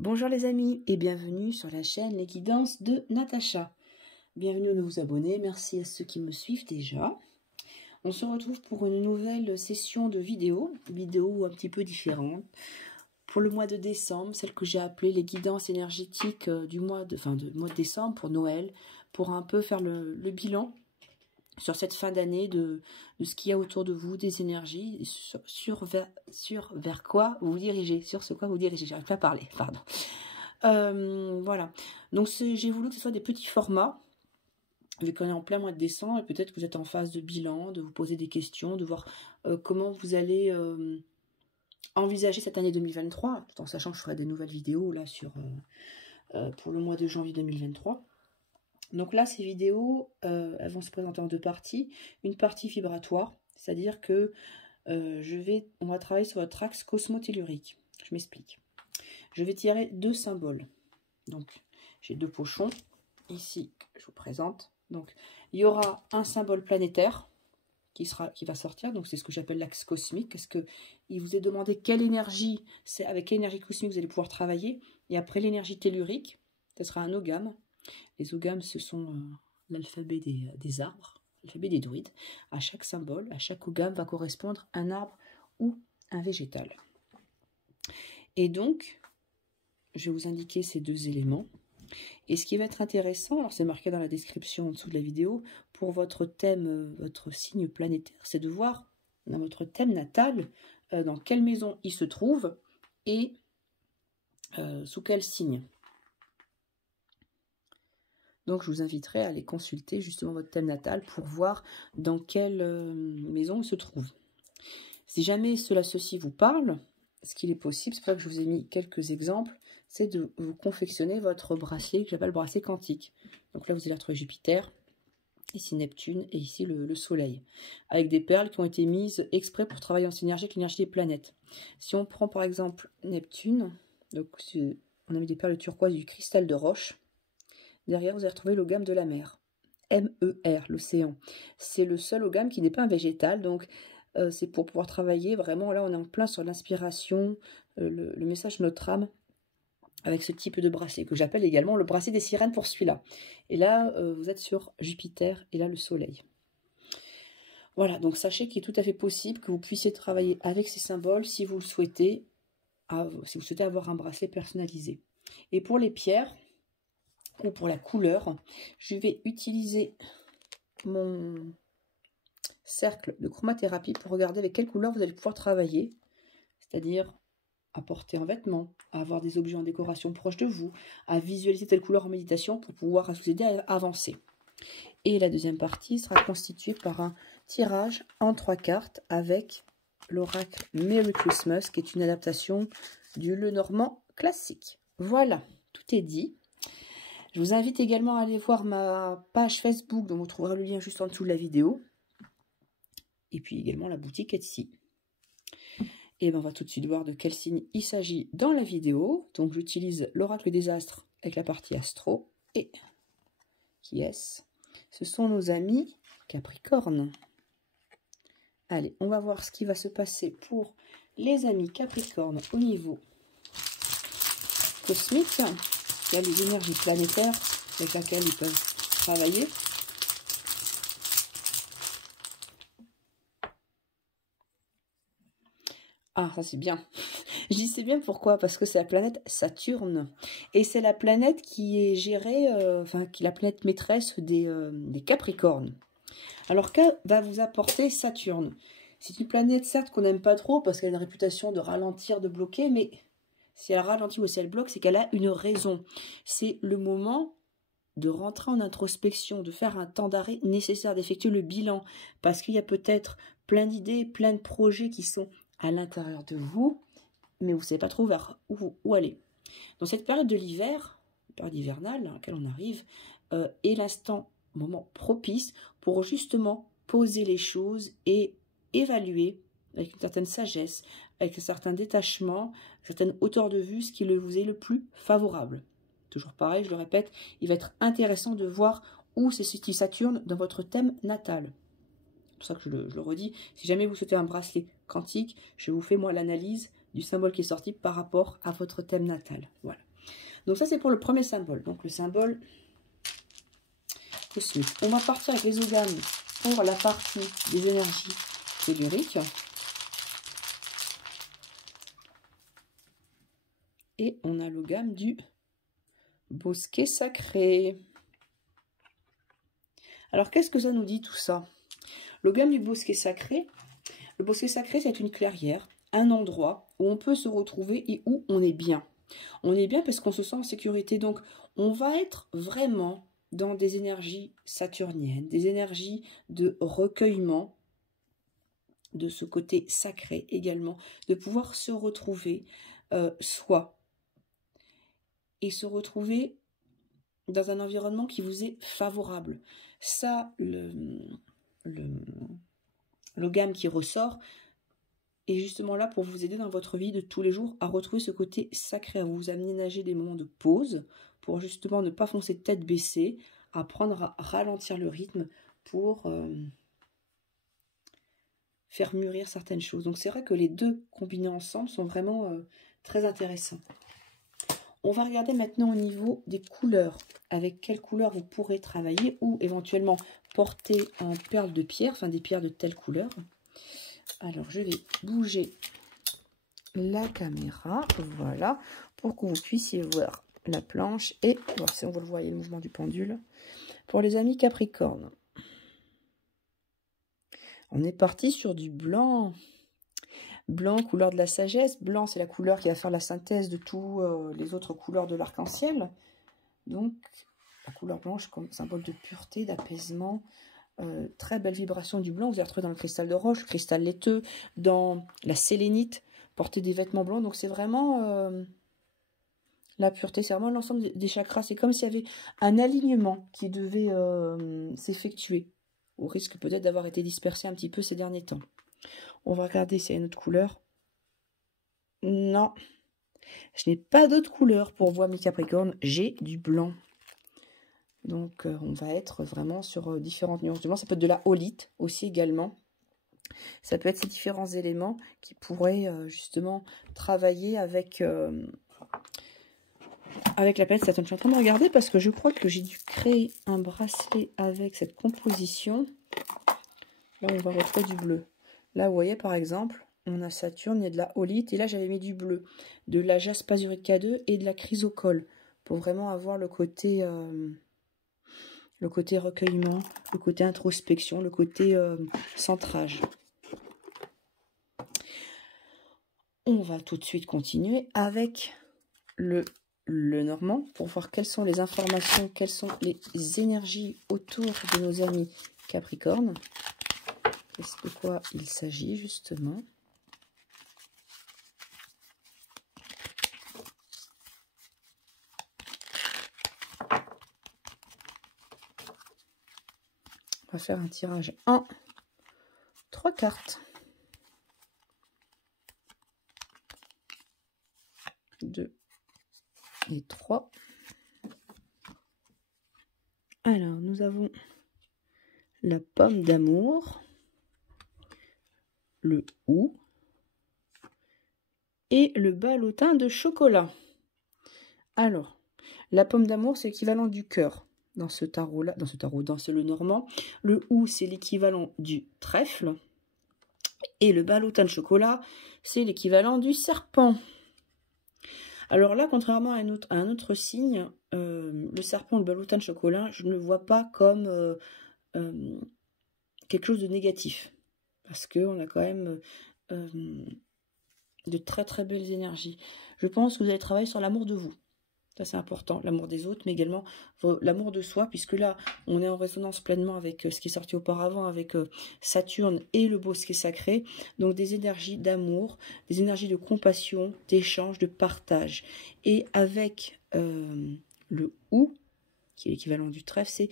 Bonjour les amis et bienvenue sur la chaîne Les Guidances de Natacha. Bienvenue aux nouveaux abonnés, merci à ceux qui me suivent déjà. On se retrouve pour une nouvelle session de vidéos un petit peu différentes. Pour le mois de décembre, celle que j'ai appelée les guidances énergétiques du mois de décembre pour Noël, pour un peu faire le bilan sur cette fin d'année de ce qu'il y a autour de vous, des énergies, vers quoi vous dirigez, sur ce quoi vous dirigez. J'arrive pas à parler, pardon. Voilà. Donc j'ai voulu que ce soit des petits formats, vu qu'on est en plein mois de décembre, et peut-être que vous êtes en phase de bilan, de vous poser des questions, de voir comment vous allez envisager cette année 2023, tout en sachant que je ferai des nouvelles vidéos là pour le mois de janvier 2023. Donc là, ces vidéos, elles vont se présenter en deux parties. Une partie vibratoire, c'est-à-dire que on va travailler sur votre axe cosmotellurique. Je m'explique. Je vais tirer deux symboles. Donc, j'ai deux pochons ici que je vous présente. Donc, il y aura un symbole planétaire qui va sortir. Donc, c'est ce que j'appelle l'axe cosmique. Est-ce que il vous est demandé quelle énergie, avec quelle énergie cosmique vous allez pouvoir travailler. Et après l'énergie tellurique, ce sera un ogame. Les ogames, ce sont l'alphabet des arbres, l'alphabet des druides. À chaque symbole, à chaque ogame va correspondre un arbre ou un végétal. Et donc, je vais vous indiquer ces deux éléments. Et ce qui va être intéressant, alors c'est marqué dans la description en dessous de la vidéo, pour votre thème, votre signe planétaire, c'est de voir dans votre thème natal, dans quelle maison il se trouve et sous quel signe. Donc, je vous inviterai à aller consulter justement votre thème natal pour voir dans quelle maison il se trouve. Si jamais ceci vous parle, ce qu'il est possible, c'est pour ça que je vous ai mis quelques exemples, c'est de vous confectionner votre bracelet que j'appelle bracelet quantique. Donc là, vous allez retrouver Jupiter, ici Neptune et ici le Soleil, avec des perles qui ont été mises exprès pour travailler en synergie avec l'énergie des planètes. Si on prend par exemple Neptune, donc on a mis des perles turquoise du cristal de roche. Derrière, vous allez retrouver l'ogame de la mer, MER, l'océan. C'est le seul ogame qui n'est pas un végétal, donc c'est pour pouvoir travailler vraiment, là on est en plein sur l'inspiration, le message de notre âme, avec ce type de bracelet, que j'appelle également le bracelet des sirènes pour celui-là. Et là, vous êtes sur Jupiter, et là le Soleil. Voilà, donc sachez qu'il est tout à fait possible que vous puissiez travailler avec ces symboles si vous le souhaitez, si vous souhaitez avoir un bracelet personnalisé. Et pour les pierres, ou pour la couleur, je vais utiliser mon cercle de chromathérapie pour regarder avec quelle couleur vous allez pouvoir travailler, c'est-à-dire à porter un vêtement, à avoir des objets en décoration proches de vous, à visualiser telle couleur en méditation pour pouvoir vous aider à avancer. Et la deuxième partie sera constituée par un tirage en 3 cartes avec l'oracle Merry Christmas, qui est une adaptation du Lenormand classique. Voilà, tout est dit. Je vous invite également à aller voir ma page Facebook, dont vous trouverez le lien juste en dessous de la vidéo. Et puis également la boutique Etsy. Et bien on va tout de suite voir de quel signe il s'agit dans la vidéo. Donc j'utilise l'oracle des astres avec la partie astro. Et qui est-ce? Ce sont nos amis Capricorne. Allez, on va voir ce qui va se passer pour les amis Capricorne au niveau cosmique. Il y a les énergies planétaires avec lesquelles ils peuvent travailler. Ah, ça c'est bien. Je dis c'est bien pourquoi? Parce que c'est la planète Saturne. Et c'est la planète qui est gérée, qui est la planète maîtresse des Capricornes. Alors, que va vous apporter Saturne? C'est une planète, certes, qu'on n'aime pas trop parce qu'elle a une réputation de ralentir, de bloquer, mais si elle ralentit ou si elle bloque, c'est qu'elle a une raison. C'est le moment de rentrer en introspection, de faire un temps d'arrêt nécessaire, d'effectuer le bilan. Parce qu'il y a peut-être plein d'idées, plein de projets qui sont à l'intérieur de vous, mais vous ne savez pas trop vers où aller. Dans cette période de l'hiver, période hivernale à laquelle on arrive, est moment propice pour justement poser les choses et évaluer avec une certaine sagesse, avec un certain détachement, une certaine hauteur de vue, ce qui vous est le plus favorable. Toujours pareil, je le répète, il va être intéressant de voir où c'est ce Saturne dans votre thème natal. C'est pour ça que je le redis. Si jamais vous souhaitez un bracelet quantique, je vous fais moi l'analyse du symbole qui est sorti par rapport à votre thème natal. Voilà. Donc ça, c'est pour le premier symbole. Donc le symbole cosmique. On va partir avec les ogames pour la partie des énergies telluriques. Et on a l'ogame du bosquet sacré. Alors, qu'est-ce que ça nous dit tout ça? L'ogame du bosquet sacré, le bosquet sacré, c'est une clairière, un endroit où on peut se retrouver et où on est bien. On est bien parce qu'on se sent en sécurité. Donc, on va être vraiment dans des énergies saturniennes, des énergies de recueillement, de ce côté sacré également, de pouvoir se retrouver soi et se retrouver dans un environnement qui vous est favorable. Ça, l'ogame qui ressort est justement là pour vous aider dans votre vie de tous les jours à retrouver ce côté sacré, à vous aménager des moments de pause pour justement ne pas foncer tête baissée, apprendre à ralentir le rythme pour faire mûrir certaines choses. Donc c'est vrai que les deux combinés ensemble sont vraiment très intéressants. On va regarder maintenant au niveau des couleurs. Avec quelle couleur vous pourrez travailler ou éventuellement porter en perles de pierre, enfin des pierres de telle couleur. Alors je vais bouger la caméra, voilà, pour que vous puissiez voir la planche et voir si on vous le voyez, le mouvement du pendule. Pour les amis Capricorne, on est parti sur du blanc. Blanc, couleur de la sagesse. Blanc, c'est la couleur qui va faire la synthèse de tous les autres couleurs de l'arc-en-ciel. Donc, la couleur blanche comme symbole de pureté, d'apaisement. Très belle vibration du blanc. Vous allez retrouver dans le cristal de roche, le cristal laiteux, dans la sélénite. Porter des vêtements blancs. Donc, c'est vraiment la pureté. C'est vraiment l'ensemble des chakras. C'est comme s'il y avait un alignement qui devait s'effectuer. Au risque peut-être d'avoir été dispersé un petit peu ces derniers temps. On va regarder s'il y a une autre couleur. Non, je n'ai pas d'autre couleur pour voir mes Capricornes. J'ai du blanc. Donc, on va être vraiment sur différentes nuances de blanc. Ça peut être de la holite aussi également. Ça peut être ces différents éléments qui pourraient justement travailler avec la planète Saturne. Je suis en train de regarder parce que je crois que j'ai dû créer un bracelet avec cette composition. Là, on va retrouver du bleu. Là, vous voyez, par exemple, on a Saturne, il y a de la holite. Et là, j'avais mis du bleu, de la jaspazurite K2 et de la chrysocole. Pour vraiment avoir le côté recueillement, le côté introspection, le côté centrage. On va tout de suite continuer avec le normand pour voir quelles sont les informations, quelles sont les énergies autour de nos amis Capricorne. De quoi il s'agit justement. On va faire un tirage 1, 3 cartes. 2 et 3. Alors, nous avons la pomme d'amour, le hou et le ballotin de chocolat. Alors, la pomme d'amour, c'est l'équivalent du cœur dans ce tarot-là, dans ce le normand. Le hou, c'est l'équivalent du trèfle. Et le ballotin de chocolat, c'est l'équivalent du serpent. Alors là, contrairement à un autre signe, le serpent, le ballotin de chocolat, je ne le vois pas comme quelque chose de négatif. Parce qu'on a quand même de très très belles énergies. Je pense que vous allez travailler sur l'amour de vous. Ça, c'est important. L'amour des autres, mais également l'amour de soi, puisque là, on est en résonance pleinement avec ce qui est sorti auparavant, avec Saturne et le bosquet sacré. Donc, des énergies d'amour, des énergies de compassion, d'échange, de partage. Et avec le ou, qui est l'équivalent du trèfle,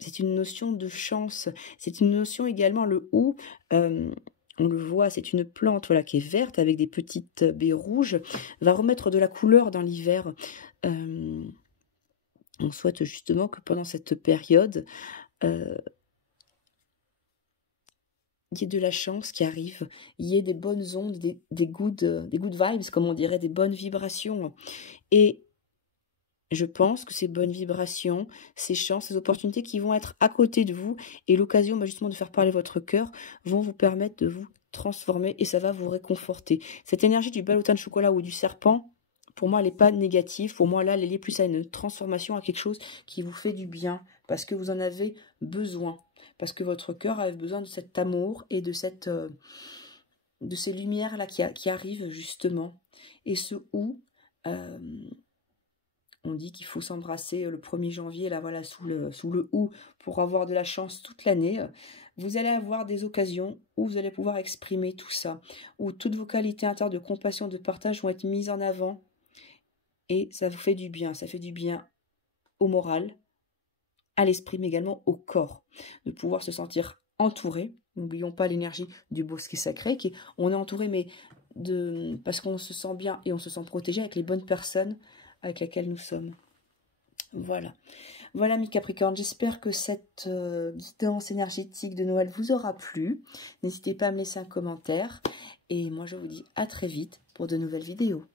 c'est une notion de chance. C'est une notion également, le ou, on le voit, c'est une plante voilà, qui est verte avec des petites baies rouges, va remettre de la couleur dans l'hiver. On souhaite justement que pendant cette période, il y ait de la chance qui arrive, il y ait des bonnes ondes, des good vibes, comme on dirait, des bonnes vibrations. Et je pense que ces bonnes vibrations, ces chances, ces opportunités qui vont être à côté de vous et l'occasion justement de faire parler votre cœur vont vous permettre de vous transformer et ça va vous réconforter. Cette énergie du balotin de chocolat ou du serpent, pour moi, elle n'est pas négative. Pour moi, là, elle est liée plus à une transformation, à quelque chose qui vous fait du bien parce que vous en avez besoin. Parce que votre cœur a besoin de cet amour et de ces lumières-là qui arrivent justement. Et on dit qu'il faut s'embrasser le 1er janvier, là voilà, sous le août, pour avoir de la chance toute l'année. Vous allez avoir des occasions où vous allez pouvoir exprimer tout ça, où toutes vos qualités intérieures de compassion, de partage vont être mises en avant. Et ça vous fait du bien, ça fait du bien au moral, à l'esprit, mais également au corps, de pouvoir se sentir entouré. N'oublions pas l'énergie du bosquet sacré, on est entouré, mais parce qu'on se sent bien et on se sent protégé avec les bonnes personnes avec lesquelles nous sommes. Voilà. Voilà mes Capricornes, j'espère que cette guidance énergétique de Noël vous aura plu. N'hésitez pas à me laisser un commentaire. Et moi je vous dis à très vite pour de nouvelles vidéos.